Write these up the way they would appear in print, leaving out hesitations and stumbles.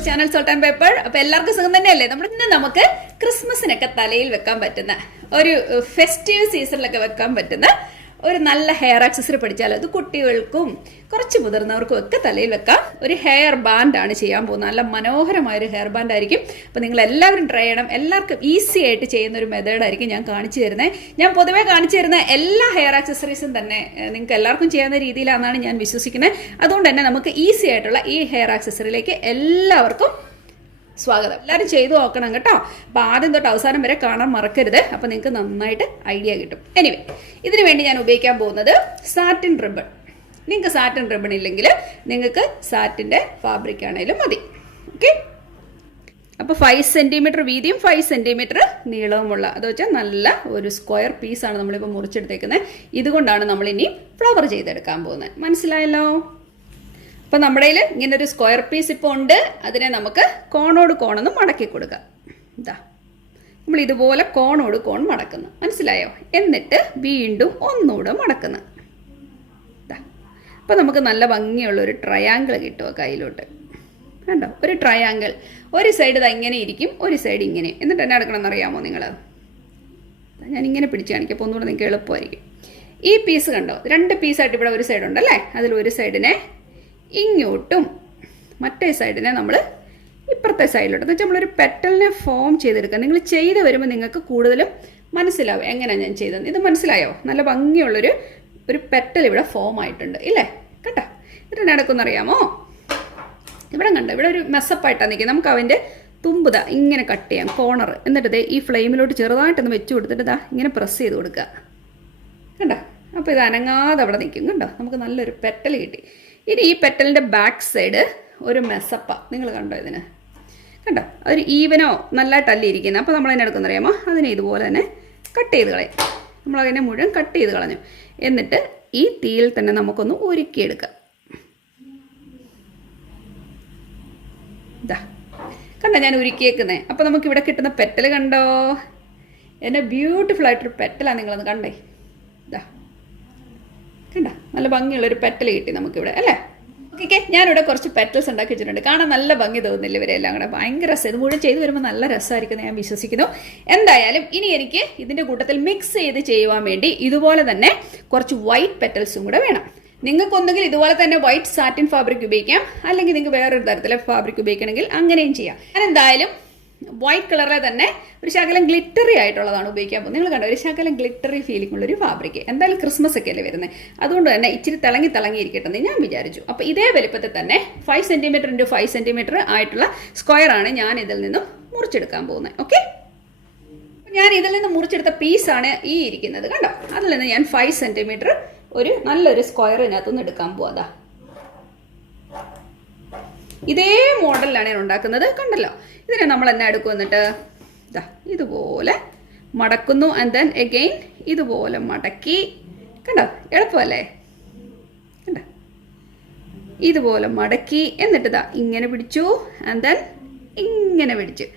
To channel salt and pepper. അപ്പൊ എല്ലാവർക്കും സുഖം തന്നെയല്ലേ? ഇന്ന് നമുക്ക് ക്രിസ്മസിനൊക്കെ തലയിൽ വെക്കാൻ പറ്റുന്ന ഒരു ഫെസ്റ്റീവ് സീസണിലൊക്കെ വെക്കാൻ പറ്റുന്ന ഒരു നല്ല ഹെയർ ആക്സസറി പഠിച്ചാൽ അത് കുട്ടികൾക്കും കുറച്ച് മുതിർന്നവർക്കും ഒക്കെ തലയിൽ വെക്കാം. ഒരു ഹെയർ ബാൻഡ് ആണ് ചെയ്യാൻ പോകുന്നത്. നല്ല മനോഹരമായ ഒരു ഹെയർ ബാൻഡ് ആയിരിക്കും. അപ്പോൾ നിങ്ങൾ എല്ലാവരും ട്രൈ ചെയ്യണം. എല്ലാവർക്കും ഈസി ആയിട്ട് ചെയ്യുന്ന ഒരു മെത്തേഡായിരിക്കും ഞാൻ കാണിച്ചു തരുന്നത്. ഞാൻ പൊതുവേ കാണിച്ചു തരുന്ന എല്ലാ ഹെയർ ആക്സസറീസും തന്നെ നിങ്ങൾക്ക് എല്ലാവർക്കും ചെയ്യാവുന്ന രീതിയിലാണെന്നാണ് ഞാൻ വിശ്വസിക്കുന്നത്. അതുകൊണ്ട് തന്നെ നമുക്ക് ഈസി ആയിട്ടുള്ള ഈ ഹെയർ ആക്സസറിയിലേക്ക് എല്ലാവർക്കും സ്വാഗതം. എല്ലാവരും ചെയ്തു നോക്കണം കേട്ടോ. അപ്പോൾ ആദ്യം തൊട്ട് അവസാനം വരെ കാണാൻ മറക്കരുത്. അപ്പോൾ നിങ്ങൾക്ക് നന്നായിട്ട് ഐഡിയ കിട്ടും. എനിവേ, ഇതിനു വേണ്ടി ഞാൻ ഉപയോഗിക്കാൻ പോകുന്നത് സാറ്റിൻ റിബൺ. നിങ്ങൾക്ക് സാറ്റിൻ റിബൺ ഇല്ലെങ്കിൽ നിങ്ങൾക്ക് സാറ്റിൻ്റെ ഫാബ്രിക് ആണെങ്കിലും മതി. ഓക്കെ. അപ്പോൾ 5 സെൻറ്റിമീറ്റർ വീതിയും 5 സെൻറ്റിമീറ്റർ നീളവുമുള്ള അത് വെച്ചാൽ നല്ല ഒരു സ്ക്വയർ പീസാണ് നമ്മളിപ്പോൾ മുറിച്ചെടുത്തേക്കുന്നത്. ഇതുകൊണ്ടാണ് നമ്മളിനി ഫ്ലവർ ചെയ്തെടുക്കാൻ പോകുന്നത്. മനസ്സിലായല്ലോ? അപ്പം നമ്മുടെ കയ്യിൽ ഇങ്ങനെ ഒരു സ്ക്വയർ പീസ് ഇപ്പോൾ ഉണ്ട്. അതിനെ നമുക്ക് കോണോട് കോണൊന്ന് മടക്കി കൊടുക്കാം. ഇതാ നമ്മൾ ഇതുപോലെ കോണോട് കോൺ മടക്കുന്നു. മനസ്സിലായോ? എന്നിട്ട് വീണ്ടും ഒന്നുകൂടെ മടക്കുന്നു. ഇതാ അപ്പം നമുക്ക് നല്ല ഭംഗിയുള്ളൊരു ട്രയാങ്കിൾ കിട്ടുമോ കയ്യിലോട്ട്. കണ്ടോ? ഒരു ട്രയാങ്കിൾ. ഒരു സൈഡ് ഇത് ഇങ്ങനെ ഇരിക്കും, ഒരു സൈഡ് ഇങ്ങനെ. എന്നിട്ട് എന്നെ എടുക്കണമെന്ന് അറിയാമോ നിങ്ങൾ? ഞാൻ ഇങ്ങനെ പിടിച്ച് കാണിക്കാം. അപ്പോൾ ഒന്നുകൂടെ നിങ്ങൾക്ക് എളുപ്പമായിരിക്കും. ഈ പീസ് കണ്ടോ? 2 പീസായിട്ട് ഇവിടെ ഒരു സൈഡ് ഉണ്ടല്ലേ? അതിൽ ഒരു സൈഡിനെ ഇങ്ങോട്ടും മറ്റേ സൈഡിനെ നമ്മൾ ഇപ്പുറത്തെ സൈഡിലോട്ട് എന്ന് വെച്ചാൽ നമ്മളൊരു പെറ്റലിനെ ഫോം ചെയ്തെടുക്കുക. നിങ്ങൾ ചെയ്ത് വരുമ്പോൾ നിങ്ങൾക്ക് കൂടുതലും മനസ്സിലാവും എങ്ങനെയാണ് ഞാൻ ചെയ്തത്. ഇത് മനസ്സിലായോ? നല്ല ഭംഗിയുള്ളൊരു പെറ്റൽ ഇവിടെ ഫോം ആയിട്ടുണ്ട് ഇല്ലേ? കേട്ടോ? എന്നിട്ട് നടക്കുമെന്ന് അറിയാമോ? ഇവിടെ കണ്ടോ? ഇവിടെ ഒരു മെസ്സപ്പായിട്ടാണ് നിൽക്കുന്നത്. നമുക്ക് അവൻ്റെ തുമ്പുത ഇങ്ങനെ കട്ട് ചെയ്യാം, കോർണർ. എന്നിട്ട് ഈ ഫ്ലെയിമിലോട്ട് ചെറുതായിട്ടൊന്ന് വെച്ച് കൊടുത്തിട്ട് ഇതാ ഇങ്ങനെ പ്രസ് ചെയ്ത് കൊടുക്കുക. കണ്ടോ? അപ്പോൾ ഇത് അനങ്ങാതെ അവിടെ നിൽക്കും. കണ്ടോ? നമുക്ക് നല്ലൊരു പെറ്റൽ കിട്ടി. ഇനി ഈ പെറ്റലിൻ്റെ ബാക്ക് സൈഡ് ഒരു മെസ്സപ്പ. നിങ്ങൾ കണ്ടോ ഇതിന്? കണ്ടോ? ഒരു ഈവനോ നല്ലതായിട്ട് അല്ലിയിരിക്കുന്നത്. അപ്പോൾ നമ്മൾ അതിനെ എടുക്കുന്ന അറിയാമോ? അതിനെ ഇതുപോലെ തന്നെ കട്ട് ചെയ്ത് കളയും. നമ്മളതിനെ മുഴുവൻ കട്ട് ചെയ്ത് കളഞ്ഞു. എന്നിട്ട് ഈ തീയിൽ തന്നെ നമുക്കൊന്ന് ഉരുക്കിയെടുക്കാം. ഇതാ കണ്ടോ ഞാൻ ഉരുക്കിയേക്കുന്നത്? അപ്പോൾ നമുക്കിവിടെ കിട്ടുന്ന പെറ്റൽ കണ്ടോ? എന്നെ ബ്യൂട്ടിഫുൾ ആയിട്ടൊരു പെറ്റലാണ്. നിങ്ങളൊന്ന് കണ്ടേ? ഇതാ കണ്ട നല്ല ഭംഗിയുള്ളൊരു പെറ്റൽ കിട്ടി നമുക്കിവിടെ അല്ലേ? ഓക്കെ. ഞാനിവിടെ കുറച്ച് പെറ്റൽസ് ഉണ്ടാക്കി വെച്ചിട്ടുണ്ട്. കാണാൻ നല്ല ഭംഗി തോന്നുന്നില്ല ഇവരെല്ലാം കൂടെ? ഭയങ്കര രസം. ഇത് മുഴുവൻ ചെയ്ത് വരുമ്പോൾ നല്ല രസമായിരിക്കും ഞാൻ വിശ്വസിക്കുന്നു. എന്തായാലും ഇനി എനിക്ക് ഇതിൻ്റെ കൂട്ടത്തിൽ മിക്സ് ചെയ്ത് ചെയ്യുവാൻ വേണ്ടി ഇതുപോലെ തന്നെ കുറച്ച് വൈറ്റ് പെറ്റൽസും കൂടെ വേണം. നിങ്ങൾക്കൊന്നെങ്കിൽ ഇതുപോലെ തന്നെ വൈറ്റ് സാറ്റിൻ ഫാബ്രിക് ഉപയോഗിക്കാം, അല്ലെങ്കിൽ നിങ്ങൾക്ക് വേറൊരു തരത്തിലെ ഫാബ്രിക് ഉപയോഗിക്കണമെങ്കിൽ അങ്ങനെയും ചെയ്യാം. ഞാൻ എന്തായാലും വൈറ്റ് കളറിലെ തന്നെ ഒരു ശകലം ഗ്ലിറ്ററി ആയിട്ടുള്ളതാണ് ഉപയോഗിക്കാൻ പോകുന്നത്. നിങ്ങൾ കണ്ടോ? ഒരു ശകലം ഗ്ലിറ്ററി ഫീലിംഗ് ഉള്ളൊരു ഫാബ്രിക്. എന്തായാലും ക്രിസ്മസ് ഒക്കെ അല്ലേ വരുന്നത്, അതുകൊണ്ട് തന്നെ ഇച്ചിരി തിളങ്ങിയിരിക്കട്ടെന്ന് ഞാൻ വിചാരിച്ചു. അപ്പോൾ ഇതേ വലുപ്പത്തിൽ തന്നെ 5 സെൻറ്റിമീറ്റർ ഇൻറ്റു 5 സെൻറ്റിമീറ്റർ ആയിട്ടുള്ള സ്ക്വയർ ആണ് ഞാൻ ഇതിൽ നിന്നും മുറിച്ചെടുക്കാൻ പോകുന്നത്. ഓക്കെ. ഞാൻ ഇതിൽ നിന്ന് മുറിച്ചെടുത്ത പീസാണ് ഈ ഇരിക്കുന്നത്. കണ്ടോ? അതിൽ നിന്ന് ഞാൻ 5 സെൻറ്റിമീറ്റർ ഒരു നല്ലൊരു സ്ക്വയർ ഇതിനകത്തുനിന്ന് എടുക്കാൻ പോവാ. ഇതേ മോഡലിലാണ് ഞാൻ ഉണ്ടാക്കുന്നത്. കണ്ടല്ലോ? ഇതിനെ നമ്മൾ എന്നാ എടുക്കും? എന്നിട്ട് ഇതാ ഇതുപോലെ മടക്കുന്നു. ആൻഡ് ദെൻ എഗെയിൻ ഇതുപോലെ മടക്കി. കണ്ടോ? എളുപ്പമല്ലേ? കണ്ടോ? ഇതുപോലെ മടക്കി. എന്നിട്ട് ഇതാ ഇങ്ങനെ പിടിച്ചു. ആൻഡ് ദെൻ ഇങ്ങനെ പിടിച്ചു.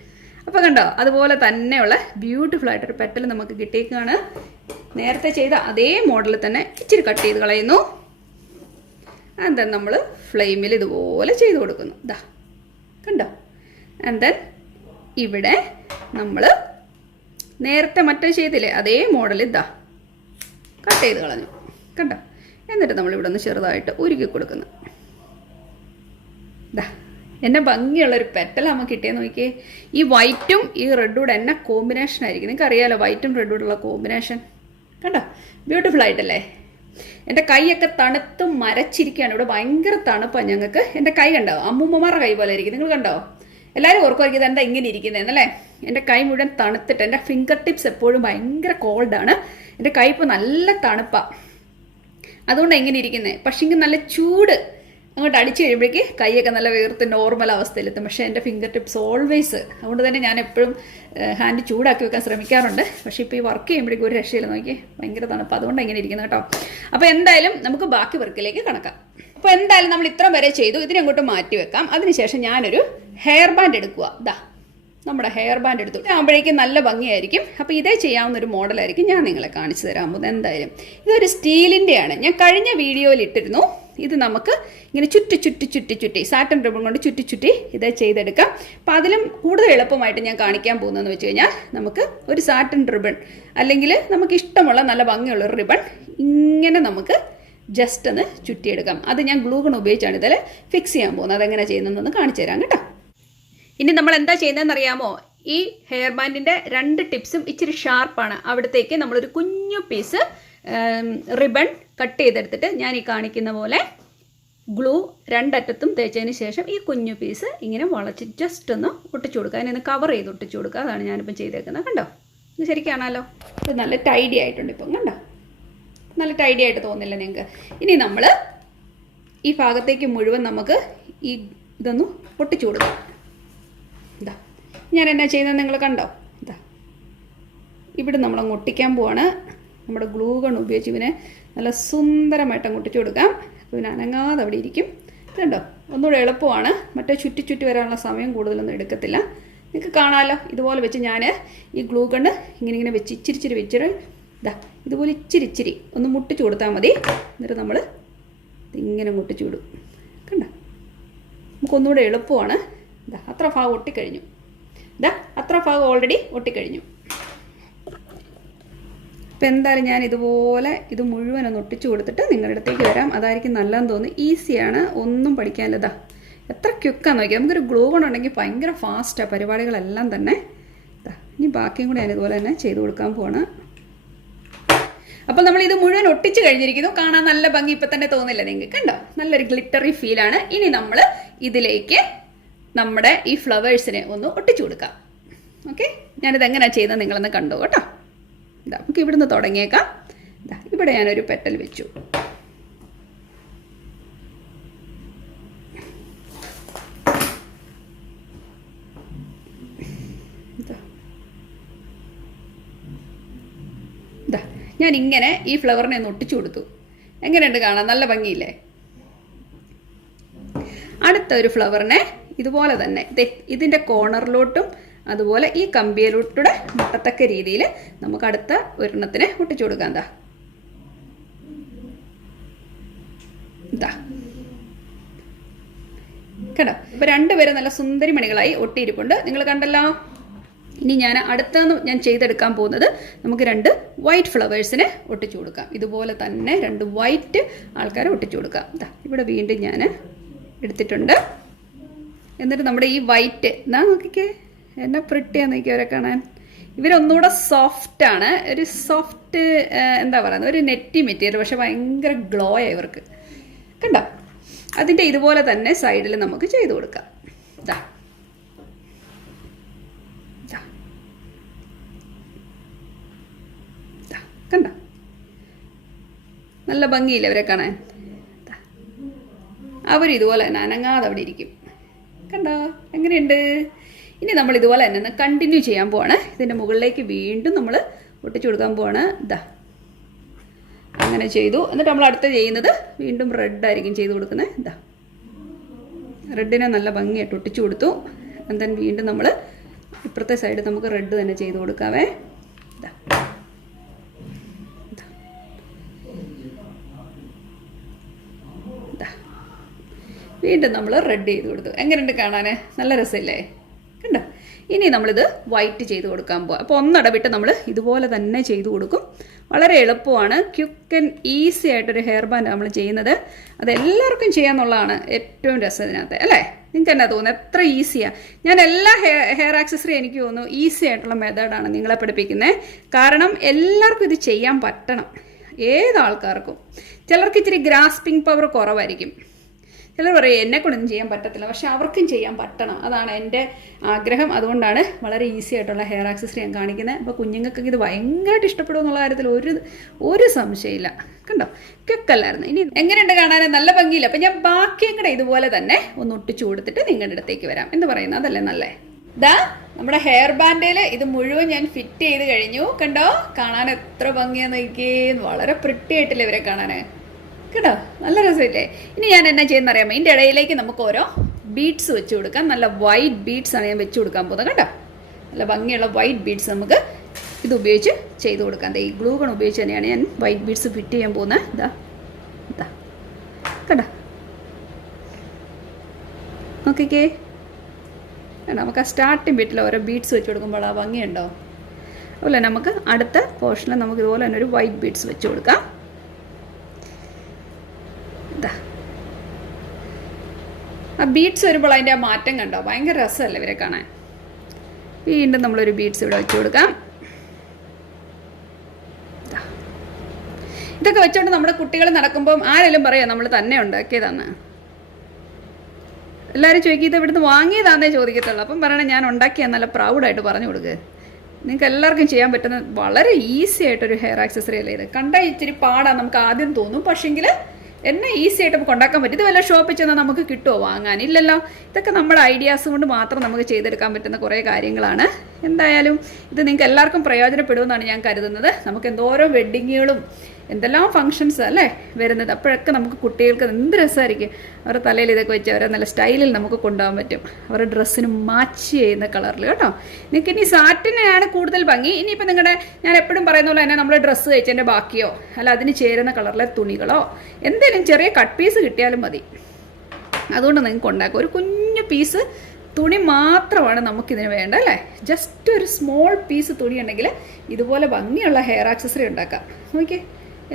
അപ്പോൾ കണ്ടോ? അതുപോലെ തന്നെയുള്ള ബ്യൂട്ടിഫുൾ ആയിട്ടൊരു പെറ്റൽ നമുക്ക് കിട്ടിയേക്കാണ്. നേരത്തെ ചെയ്ത അതേ മോഡലിൽ തന്നെ ഇച്ചിരി കട്ട് ചെയ്ത് കളയുന്നു. ആൻഡ് ദെൻ നമ്മൾ ഫ്ലെയിമിൽ ഇതുപോലെ ചെയ്ത് കൊടുക്കുന്നു. ഇതാ കണ്ടോ? ആൻഡ് ദെൻ ഇവിടെ നമ്മൾ നേരത്തെ മറ്റേ ചെയ്തില്ലേ അതേ മോഡൽ ഇതാ കട്ട് ചെയ്ത് കളഞ്ഞു. കണ്ടോ? എന്നിട്ട് നമ്മളിവിടെ ഒന്ന് ചെറുതായിട്ട് ഉരുക്കി കൊടുക്കുന്നു. ഇതാ എന്നെ ഭംഗിയുള്ളൊരു പെറ്റൽ നമുക്ക് കിട്ടിയെന്ന് നോക്കിയേ. ഈ വൈറ്റും ഈ റെഡൂടെ എന്നെ കോമ്പിനേഷൻ ആയിരിക്കും. നിങ്ങൾക്ക് അറിയാമല്ലോ വൈറ്റും റെഡൂടുള്ള കോമ്പിനേഷൻ. കണ്ടോ? ബ്യൂട്ടിഫുൾ ആയിട്ടല്ലേ? എൻ്റെ കൈയൊക്കെ തണുത്ത് മരച്ചിരിക്കുകയാണ്. ഇവിടെ ഭയങ്കര തണുപ്പാണ് ഞങ്ങൾക്ക്. എൻ്റെ കൈ കണ്ടോ? അമ്മൂമ്മമാരുടെ കൈ പോലെ ഇരിക്കും. നിങ്ങൾ കണ്ടോ? എല്ലാവരും ഓർക്കുമായിരിക്കും ഇതെന്താ ഇങ്ങനെ ഇരിക്കുന്നതെന്നല്ലേ? എൻ്റെ കൈ മുഴുവൻ തണുത്തിട്ട് എൻ്റെ ഫിംഗർ ടിപ്സ് എപ്പോഴും ഭയങ്കര കോൾഡാണ്. എൻ്റെ കൈ ഇപ്പോൾ നല്ല തണുപ്പാണ്. അതുകൊണ്ടാണ് ഇങ്ങനെ ഇരിക്കുന്നത്. പക്ഷേ നല്ല ചൂട് അങ്ങോട്ട് അടിച്ചു കഴിയുമ്പോഴേക്ക് കൈയൊക്കെ നല്ല വീർത്ത് നോർമൽ അവസ്ഥയിലെത്തും. പക്ഷേ എൻ്റെ ഫിംഗർ ടിപ്സ് ഓൾവേസ്. അതുകൊണ്ട് തന്നെ ഞാൻ എപ്പോഴും ഹാൻഡ് ചൂടാക്കി വെക്കാൻ ശ്രമിക്കാറുണ്ട്. പക്ഷേ ഇപ്പോൾ ഈ വർക്ക് ചെയ്യുമ്പോഴേക്കും ഒരു രക്ഷയില്ല. നോക്കി ഭയങ്കര തണുപ്പ്. അതുകൊണ്ടാണ് ഇങ്ങനെ ഇരിക്കുന്നത് കേട്ടോ. അപ്പോൾ എന്തായാലും നമുക്ക് ബാക്കി വർക്കിലേക്ക് കടക്കാം. അപ്പോൾ എന്തായാലും നമ്മൾ ഇത്ര വരെ ചെയ്തു. ഇതിനങ്ങോട്ട് മാറ്റി വെക്കാം. അതിനുശേഷം ഞാനൊരു ഹെയർ ബാൻഡ് എടുക്കുക. ഇതാ നമ്മുടെ ഹെയർ ബാൻഡ് എടുത്തു. ആകുമ്പോഴേക്കും നല്ല ഭംഗിയായിരിക്കും. അപ്പോൾ ഇതേ ചെയ്യാവുന്ന ഒരു മോഡലായിരിക്കും ഞാൻ നിങ്ങളെ കാണിച്ചു തരാൻ പോകുന്നത്. എന്തായാലും ഇതൊരു സ്റ്റീലിൻ്റെയാണ്. ഞാൻ കഴിഞ്ഞ വീഡിയോയിൽ ഇട്ടിരുന്നു. ഇത് നമുക്ക് ഇങ്ങനെ ചുറ്റി സാറ്റൻ റിബൺ കൊണ്ട് ചുറ്റി ഇത് ചെയ്തെടുക്കാം. അപ്പോൾ അതിലും കൂടുതൽ എളുപ്പമായിട്ട് ഞാൻ കാണിക്കാൻ പോകുന്നതെന്ന് വെച്ച് കഴിഞ്ഞാൽ നമുക്ക് ഒരു സാറ്റൻ റിബൺ അല്ലെങ്കിൽ നമുക്ക് ഇഷ്ടമുള്ള നല്ല ഭംഗിയുള്ളൊരു റിബൺ ഇങ്ങനെ നമുക്ക് ജസ്റ്റ് ഒന്ന് ചുറ്റിയെടുക്കാം. അത് ഞാൻ ഗ്ലൂ ഗൺ ഉപയോഗിച്ചാണ് ഇതിൽ ഫിക്സ് ചെയ്യാൻ പോകുന്നത്. അതെങ്ങനെ ചെയ്യുന്നതെന്ന് കാണിച്ചു തരാം കേട്ടോ. ഇനി നമ്മൾ എന്താ ചെയ്യുന്നതെന്ന് അറിയാമോ? ഈ ഹെയർ ബാൻഡിൻ്റെ 2 ടിപ്സും ഇച്ചിരി ഷാർപ്പാണ്. അവിടത്തേക്ക് നമ്മളൊരു കുഞ്ഞു പീസ് റിബൺ കട്ട് ചെയ്തെടുത്തിട്ട് ഞാൻ ഈ കാണിക്കുന്ന പോലെ ഗ്ലൂ 2 അറ്റത്തും തേച്ചതിന് ശേഷം ഈ കുഞ്ഞു പീസ് ഇങ്ങനെ വളച്ച് ജസ്റ്റ് ഒന്ന് ഒട്ടിച്ചു കൊടുക്കുക. അതിനൊന്ന് കവർ ചെയ്ത് ഒട്ടിച്ചു കൊടുക്കുക. അതാണ് ഞാനിപ്പം ചെയ്തേക്കുന്നത്. കണ്ടോ, ഇത് ശരിക്കാണല്ലോ. ഇത് നല്ല ടൈഡി ആയിട്ടുണ്ട് ഇപ്പം. കണ്ടോ, നല്ല ടൈഡി ആയിട്ട് തോന്നില്ല നിങ്ങൾക്ക്? ഇനി നമ്മൾ ഈ ഭാഗത്തേക്ക് മുഴുവൻ നമുക്ക് ഈ ഇതൊന്ന് ഒട്ടിച്ചു കൊടുക്കാം. ഇതാ ഞാൻ എന്നാ ചെയ്യുന്നത് നിങ്ങൾ കണ്ടോ? ഇതാ ഇവിടെ നമ്മളങ്ങ് ഒട്ടിക്കാൻ പോവാണ്. നമ്മുടെ ഗ്ലൂ ഗൺ ഉപയോഗിച്ച് ഇവനെ നല്ല സുന്ദരമായിട്ട് അങ്ങ് ഒട്ടിച്ചു കൊടുക്കാം. പിന്നെ അനങ്ങാതെ അവിടെ ഇരിക്കും. ഇതുണ്ടോ, ഒന്നുകൂടെ എളുപ്പമാണ്. മറ്റേ ചുറ്റി വരാനുള്ള സമയം കൂടുതലൊന്നും എടുക്കത്തില്ല. നിങ്ങൾക്ക് കാണാമല്ലോ. ഇതുപോലെ വെച്ച് ഞാൻ ഈ ഗ്ലൂ ഗണ്ണ് ഇങ്ങനെ വെച്ച് ഇച്ചിരി വെച്ചിട്ട് ഇതാ ഇതുപോലെ ഇച്ചിരി ഒന്ന് മുട്ടിച്ചു കൊടുത്താൽ മതി. എന്നിട്ട് നമ്മൾ ഇങ്ങനെ മുട്ടിച്ചു വിടും. കണ്ടോ, നമുക്കൊന്നുകൂടെ എളുപ്പമാണ്. ഇതാ അത്ര ഭാഗം ഒട്ടിക്കഴിഞ്ഞു. ഇതാ അത്ര ഭാഗം ഓൾറെഡി ഒട്ടിക്കഴിഞ്ഞു. അപ്പോൾ എന്തായാലും ഞാൻ ഇതുപോലെ ഇത് മുഴുവൻ ഒന്ന് ഒട്ടിച്ചു കൊടുത്തിട്ട് നിങ്ങളുടെ അടുത്തേക്ക് വരാം. അതായിരിക്കും നല്ലതെന്ന് തോന്നി. ഈസിയാണ്, ഒന്നും പഠിക്കാനില്ലതാ. എത്ര ക്വിക്കാന്ന് നോക്കിയാൽ നമുക്കൊരു ഗ്ലൂ ഗൺ ഉണ്ടെങ്കിൽ ഭയങ്കര ഫാസ്റ്റാണ് പരിപാടികളെല്ലാം തന്നെ. ഇനി ബാക്കിയും കൂടെ ഞാൻ ഇതുപോലെ തന്നെ ചെയ്ത് കൊടുക്കാൻ പോവാണ്. അപ്പോൾ നമ്മൾ ഇത് മുഴുവൻ ഒട്ടിച്ച് കഴിഞ്ഞിരിക്കുന്നു. കാണാൻ നല്ല ഭംഗി ഇപ്പം തന്നെ തോന്നില്ല നിങ്ങൾക്ക്? കണ്ടോ, നല്ലൊരു ഗ്ലിറ്ററി ഫീലാണ്. ഇനി നമ്മൾ ഇതിലേക്ക് നമ്മുടെ ഈ ഫ്ലവേഴ്സിനെ ഒന്ന് ഒട്ടിച്ചു കൊടുക്കാം. ഓക്കെ, ഞാനിത് എങ്ങനെയാണ് ചെയ്തത് നിങ്ങളൊന്ന് കണ്ടു കേട്ടോ. ഇതാ നമുക്ക് ഇവിടുന്ന് തുടങ്ങിയേക്കാം. ഇതാ ഇവിടെ ഞാനൊരു പെറ്റൽ വെച്ചു. ഇതാ ഞാൻ ഇങ്ങനെ ഈ ഫ്ലവറിനെ ഒന്ന് ഒട്ടിച്ചു കൊടുത്തു. എങ്ങനെയുണ്ട് കാണാൻ? നല്ല ഭംഗിയില്ലേ? അടുത്ത ഒരു ഫ്ലവറിനെ ഇതുപോലെ തന്നെ ഇതിൻ്റെ കോർണറിലോട്ടും അതുപോലെ ഈ കമ്പിയിലോട്ടൂടെ മുട്ടത്തക്ക രീതിയിൽ നമുക്ക് അടുത്ത ഒരെണ്ണത്തിന് ഒട്ടിച്ചു കൊടുക്കാം. ഇതാ കേട്ടോ. ഇപ്പം 2 പേര് നല്ല സുന്ദരിമണികളായി ഒട്ടിയിരിപ്പുണ്ട്. നിങ്ങൾ കണ്ടല്ലോ. ഇനി ഞാൻ അടുത്തെന്ന് ഞാൻ ചെയ്തെടുക്കാൻ പോകുന്നത് നമുക്ക് 2 വൈറ്റ് ഫ്ലവേഴ്സിനെ ഒട്ടിച്ചു കൊടുക്കാം. ഇതുപോലെ തന്നെ 2 വൈറ്റ് ആൾക്കാരെ ഒട്ടിച്ചു കൊടുക്കാം. ഇതാ ഇവിടെ വീണ്ടും ഞാൻ എടുത്തിട്ടുണ്ട്. എന്നിട്ട് നമ്മുടെ ഈ വൈറ്റ് എന്നാ നോക്കിക്കേ, എന്നെ പ്രിട്ടിയാന്ന് നോക്കിയവരെ കാണാൻ. ഇവരൊന്നുകൂടെ സോഫ്റ്റാണ്. ഒരു സോഫ്റ്റ് എന്താ പറയുന്നത്, ഒരു നെറ്റി മെറ്റീരിയൽ. പക്ഷെ ഭയങ്കര ഗ്ലോയാണ് ഇവർക്ക്. കണ്ടോ, അതിൻ്റെ ഇതുപോലെ തന്നെ സൈഡിൽ നമുക്ക് ചെയ്ത് കൊടുക്കാം. ഇതാ കണ്ടോ, നല്ല ഭംഗിയില്ല അവരെ കാണാൻ. അവരിതുപോലെ തന്നെ അനങ്ങാതെ അവിടെ ഇരിക്കും. കണ്ടോ, എങ്ങനെയുണ്ട്? ഇനി നമ്മൾ ഇതുപോലെ തന്നെ കണ്ടിന്യൂ ചെയ്യാൻ പോവാണ്. ഇതിൻ്റെ മുകളിലേക്ക് വീണ്ടും നമ്മൾ ഒട്ടിച്ചു കൊടുക്കാൻ പോവാണ്. ഇതാ അങ്ങനെ ചെയ്തു. എന്നിട്ട് നമ്മൾ അടുത്ത ചെയ്യുന്നത് വീണ്ടും റെഡായിരിക്കും ചെയ്ത് കൊടുക്കുന്നത്. ഇതാ റെഡിനെ നല്ല ഭംഗിയായിട്ട് ഒട്ടിച്ചു കൊടുത്തു. എന്നിട്ട് വീണ്ടും നമ്മൾ ഇപ്പുറത്തെ സൈഡ് നമുക്ക് റെഡ് തന്നെ ചെയ്ത് കൊടുക്കാവേ. ഇതാ വീണ്ടും നമ്മൾ റെഡ് ചെയ്ത് കൊടുത്തു. എങ്ങനെയുണ്ട് കാണാൻ? നല്ല രസമില്ലേ? കണ്ടോ. ഇനി നമ്മളിത് വൈറ്റ് ചെയ്ത് കൊടുക്കാൻ പോകാം. അപ്പോൾ ഒന്നടവിട്ട് നമ്മൾ ഇതുപോലെ തന്നെ ചെയ്ത് കൊടുക്കും. വളരെ എളുപ്പമാണ്. ക്വിക്ക് ആൻഡ് ഈസി ആയിട്ടൊരു ഹെയർ ബാൻഡ് നമ്മൾ ചെയ്യുന്നത്. അതെല്ലാവർക്കും ചെയ്യാമെന്നുള്ളതാണ് ഏറ്റവും രസം ഇതിനകത്ത്, അല്ലേ? നിങ്ങൾക്ക് എന്നാ തോന്നുന്നത്? എത്ര ഈസിയാണ്. ഞാൻ എല്ലാ ഹെയർ ആക്സസറി എനിക്ക് തോന്നുന്നു ഈസി ആയിട്ടുള്ള മെത്തേഡാണ് നിങ്ങളെ പഠിപ്പിക്കുന്നത്. കാരണം എല്ലാവർക്കും ഇത് ചെയ്യാൻ പറ്റണം, ഏതാൾക്കാർക്കും. ചിലർക്ക് ഇച്ചിരി ഗ്രാസ്പിംഗ് പവർ കുറവായിരിക്കും. ചിലർ പറയും എന്നെക്കൊണ്ടൊന്നും ചെയ്യാൻ പറ്റത്തില്ല, പക്ഷെ അവർക്കും ചെയ്യാൻ പറ്റണം. അതാണ് എൻ്റെ ആഗ്രഹം. അതുകൊണ്ടാണ് വളരെ ഈസി ആയിട്ടുള്ള ഹെയർ ആക്സസറി ഞാൻ കാണിക്കുന്നത്. അപ്പോൾ കുഞ്ഞുങ്ങൾക്കൊക്കെ ഇത് ഭയങ്കരമായിട്ട് ഇഷ്ടപ്പെടും എന്നുള്ള കാര്യത്തിൽ ഒരു സംശയമില്ല. കണ്ടോ, ക്വിക്കല്ലായിരുന്നു. ഇനി എങ്ങനെയുണ്ട് കാണാൻ? നല്ല ഭംഗിയില്ല. അപ്പം ഞാൻ ബാക്കിയും കൂടെ ഇതുപോലെ തന്നെ ഒന്ന് ഒട്ടിച്ചു കൊടുത്തിട്ട് നിങ്ങളുടെ അടുത്തേക്ക് വരാം. എന്ത് പറയുന്നത്? അതല്ലേ നല്ലേ? ഇതാ നമ്മുടെ ഹെയർ ബാൻഡിൽ ഇത് മുഴുവൻ ഞാൻ ഫിറ്റ് ചെയ്ത് കഴിഞ്ഞു. കണ്ടോ, കാണാൻ എത്ര ഭംഗിയാന്ന് നോക്കിയേ. വളരെ പ്രിട്ടി ആയിട്ടില്ലേ ഇവരെ കാണാൻ? കേട്ടോ, നല്ല രസമില്ലേ? ഇനി ഞാൻ എന്നാ ചെയ്യുന്ന അറിയാമോ? ഇതിൻ്റെ ഇടയിലേക്ക് നമുക്ക് ഓരോ ബീഡ്സ് വെച്ച് കൊടുക്കാം. നല്ല വൈറ്റ് ബീഡ്സാണ് ഞാൻ വെച്ച് കൊടുക്കാൻ പോകുന്നത്. കേട്ടോ, നല്ല ഭംഗിയുള്ള വൈറ്റ് ബീഡ്സ് നമുക്ക് ഇത് ഉപയോഗിച്ച് ചെയ്ത് കൊടുക്കാം. ഈ ഗ്ലൂ ഗൺ ഉപയോഗിച്ച് തന്നെയാണ് ഞാൻ വൈറ്റ് ബീഡ്സ് ഫിറ്റ് ചെയ്യാൻ പോകുന്നത്. ഇതാ ഇതാ കണ്ടോ, നോക്കിക്കേ, നമുക്ക് ആ സ്റ്റാർട്ടിങ് ബിറ്റിൽ ഓരോ ബീഡ്സ് വെച്ച് കൊടുക്കുമ്പോൾ ആ ഭംഗിയുണ്ടോ? അതുപോലെ നമുക്ക് അടുത്ത പോർഷനിൽ നമുക്ക് ഇതുപോലെ തന്നെ ഒരു വൈറ്റ് ബീഡ്സ് വെച്ച് കൊടുക്കാം. ഇതാ ആ ബീഡ്സ് വരുമ്പോൾ അതിൻ്റെ ആ മാറ്റം കണ്ടോ? ഭയങ്കര രസമല്ലേ ഇവരെ കാണാൻ. വീണ്ടും നമ്മളൊരു ബീഡ്സ് ഇവിടെ വെച്ച് കൊടുക്കാം. ഇതൊക്കെ വെച്ചോണ്ട് നമ്മുടെ കുട്ടികൾ നടക്കുമ്പം ആരെങ്കിലും പറയാം നമ്മൾ തന്നെ ഉണ്ടാക്കിയതാന്ന്. എല്ലാവരും ചോദിക്കും ഇത് ഇവിടുന്ന് വാങ്ങിയതാന്നേ ചോദിക്കത്തുള്ളൂ. അപ്പം പറയണേ ഞാൻ ഉണ്ടാക്കിയാൽ നല്ല പ്രൗഡായിട്ട് പറഞ്ഞു കൊടുക്കുക. നിങ്ങൾക്ക് എല്ലാവർക്കും ചെയ്യാൻ പറ്റുന്ന വളരെ ഈസി ആയിട്ടൊരു ഹെയർ ആക്സസറി അല്ലേ ഇത്. കണ്ടാൽ ഇച്ചിരി പാടാണ് നമുക്ക് ആദ്യം തോന്നും, പക്ഷെങ്കിൽ എന്നെ ഈസി ആയിട്ട് നമുക്ക് ഉണ്ടാക്കാൻ പറ്റും. ഇത് വല്ല ഷോപ്പിൽ ചെന്നാൽ നമുക്ക് കിട്ടുമോ വാങ്ങാൻ? ഇല്ലല്ലോ. ഇതൊക്കെ നമ്മുടെ ഐഡിയാസ് കൊണ്ട് മാത്രം നമുക്ക് ചെയ്തെടുക്കാൻ പറ്റുന്ന കുറേ കാര്യങ്ങളാണ്. എന്തായാലും ഇത് നിങ്ങൾക്ക് എല്ലാവർക്കും പ്രയോജനപ്പെടുമെന്നാണ് ഞാൻ കരുതുന്നത്. നമുക്ക് എന്തോരോ വെഡ്ഡിങ്ങുകളും എന്തെല്ലാം ഫങ്ഷൻസ് അല്ലേ വരുന്നത്. അപ്പോഴൊക്കെ നമുക്ക് കുട്ടികൾക്ക് എന്ത് രസമായിരിക്കും. അവരുടെ തലയിൽ ഇതൊക്കെ വെച്ച് അവരെ നല്ല സ്റ്റൈലിൽ നമുക്ക് കൊണ്ടുപോകാൻ പറ്റും. അവരുടെ ഡ്രസ്സിന് മാച്ച് ചെയ്യുന്ന കളറിൽ കേട്ടോ. നിങ്ങൾക്ക് ഇനി സാറ്റിനാണ് കൂടുതൽ ഭംഗി. ഇനിയിപ്പോൾ നിങ്ങളുടെ ഞാൻ എപ്പോഴും പറയുന്ന പോലെ തന്നെ നമ്മൾ ഡ്രസ്സ് കഴിച്ചതിൻ്റെ ബാക്കിയോ അല്ല അതിന് ചേരുന്ന കളറിലെ തുണികളോ എന്തെങ്കിലും ചെറിയ കട്ട് പീസ് കിട്ടിയാലും മതി. അതുകൊണ്ട് നിങ്ങൾക്ക് ഉണ്ടാക്കാം. ഒരു കുഞ്ഞു പീസ് തുണി മാത്രമാണ് നമുക്കിതിന് വേണ്ട അല്ലേ. ജസ്റ്റ് ഒരു സ്മോൾ പീസ് തുണി ഉണ്ടെങ്കിൽ ഇതുപോലെ ഭംഗിയുള്ള ഹെയർ ആക്സസറി ഉണ്ടാക്കാം. നോക്കിയേ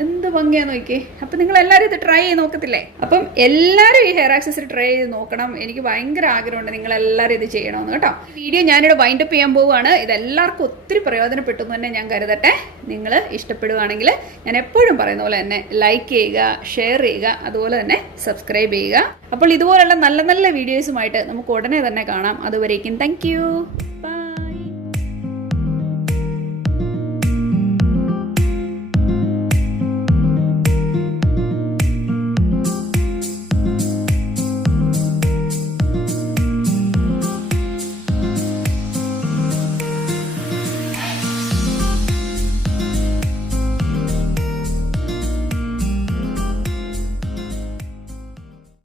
എന്ത് ഭംഗിയാന്ന് നോക്കിയേ. അപ്പം നിങ്ങൾ എല്ലാവരും ഇത് ട്രൈ ചെയ്ത് നോക്കത്തില്ലേ? അപ്പം എല്ലാവരും ഈ ഹെയർ ആക്സസറി ട്രൈ ചെയ്ത് നോക്കണം. എനിക്ക് ഭയങ്കര ആഗ്രഹമുണ്ട് നിങ്ങൾ എല്ലാവരും ഇത് ചെയ്യണമെന്ന് കേട്ടോ. വീഡിയോ ഞാനിവിടെ വൈൻഡപ്പ് ചെയ്യാൻ പോവുകയാണ്. ഇതെല്ലാവർക്കും ഒത്തിരി പ്രയോജനപ്പെട്ടു എന്ന് തന്നെ ഞാൻ കരുതട്ടെ. നിങ്ങൾ ഇഷ്ടപ്പെടുകയാണെങ്കിൽ ഞാൻ എപ്പോഴും പറയുന്ന പോലെ തന്നെ ലൈക്ക് ചെയ്യുക, ഷെയർ ചെയ്യുക, അതുപോലെ തന്നെ സബ്സ്ക്രൈബ് ചെയ്യുക. അപ്പോൾ ഇതുപോലുള്ള നല്ല നല്ല വീഡിയോസുമായിട്ട് നമുക്ക് ഉടനെ തന്നെ കാണാം. അതുവരേക്കും താങ്ക് യു. ബൈ.